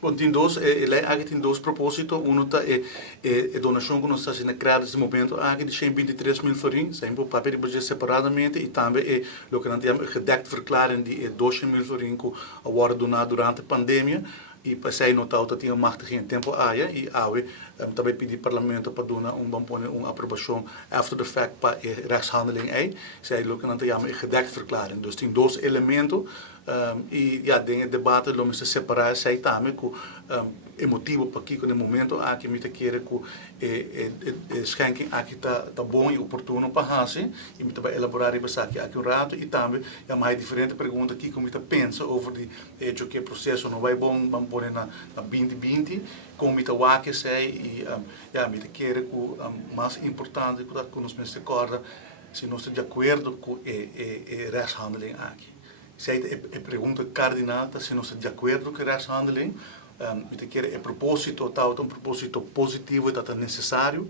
Bom, tem dois, aqui tem dois propósitos. Um é a donação que nós estamos fazendo criar nesse momento, aqui de 123 mil florins, sem papel de budget separadamente, e também é o que nós temos gedekt verklaring de 200 mil florins que foram donados durante a pandemia. E passei notado que tinha mais de tempo aí e também pedi ao parlamento para dar uma aprovação after the fact para a rechtshandeling aí. Zij ook een aantal gedekt verklaring. Dus tem dois elementos e já tem debate lo se separar sai também com emotivo para aqui no momento aqui me te querer com schenking aqui tá bom e oportuno para fazer e me vai elaborar isso aqui um rato e também é mais diferente pergunta aqui como me pensa over de que processo não vai bom vamos pôr na 2020 como me te sei e me te querer com mais importante que nós me recorda se nós estamos de acordo com a rechtshandeling aqui. Zij é pergunta cardinal se nós estamos de acordo com a rechtshandeling. É propósito, um propósito positivo, é necessário.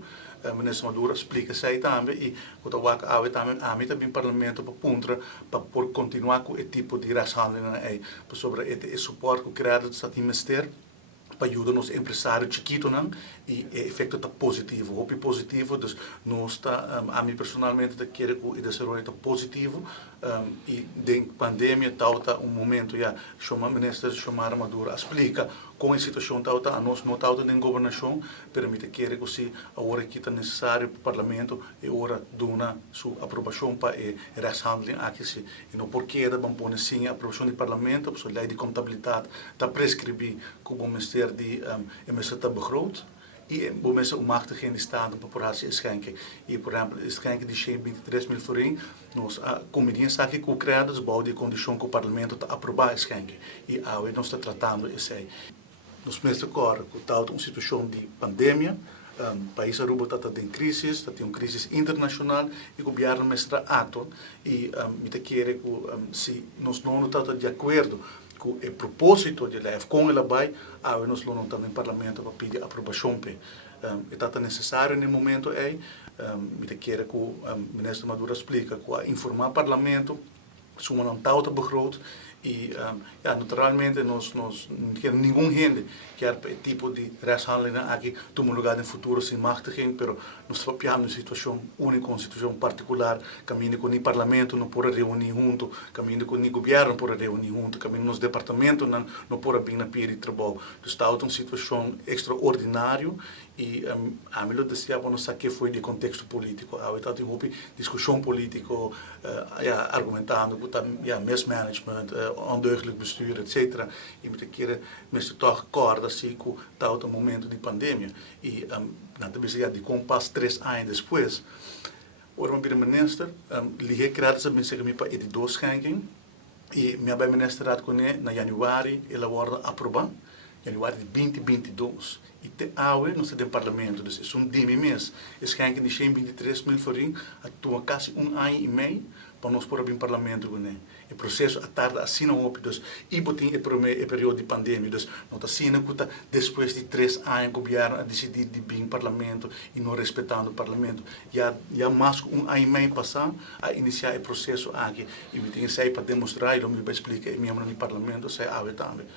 Minister Maduro explica isso também e o que também a mim também parlamento para por continuar com esse tipo de rechtshandeling sobre esse suporte que criado está ministério para ajudar os empresários chiquitos e o efeito está positivo, o positivo, dus nós está a mim personalmente quero que o desenvolvimento positivo e da pandemia está momento já chama ministro chamar Maduro explica como a situação está nós não está em governação permite querer que se agora que está necessário para o parlamento e agora dona sua aprovação para a rechtshandeling aqui se e não porque da vamos pôr sim a aprovação do parlamento a lei de contabilidade está prescrever como o ministério de emissão está begroot e o mensen machtig in Estado para por esse schenken e por exemplo schenken de 123 mil florins nós a comediante aqui com criados bom de condição que o parlamento está aprovar schenken e nós está tratando isso aí nos meses agora com tal uma situação de pandemia o país Aruba está em crise, tem uma crise internacional e o governo está atuando e me quer que se nós não estamos de acordo com o propósito de lei, com ela vai, nós não estamos no parlamento para pedir aprovação. É necessário no momento me quer que o ministro Maduro explica, que informar o parlamento sobre uma tauta begroot e naturalmente nós não temos nenhum gente que é o tipo de rechtshandeling aqui toma lugar no futuro sem machtiging, pero nós trabalhamos uma situação única, uma situação particular, caminho com o parlamento não pode reunir junto, caminho com o governo não pode reunir junto, caminho nos departamentos não pode vir na pia de trabalho, está uma situação extraordinária e a mim eu dizia para nós que foi de contexto político, está em uma discussão política, argumentando que mismanagement, ondeugelijk bestuur, etc. E muitas vezes mensen toch recorda assim que está um momento de pandemia e naturalmente já de compasso 3 anos depois, o primeiro-ministro lhe criado essa mensagem para ele dois schenking e minha ministra had com ele na januário ela wordt aprovada januário de 2022 e te awe nós temos parlamento dus é dime mês schenking de 123 mil florins atua quase ano e meio para nós pôr em parlamento com ele o processo a tarde assim não houve dus e botem o período de pandemia dus não está assim não custa depois de 3 anos o governo a decidir de vir parlamento e não respeitando o parlamento já mais ano e meio passar a iniciar o processo aqui e me tem que sair para demonstrar e eu me explicar membro do parlamento sai awe também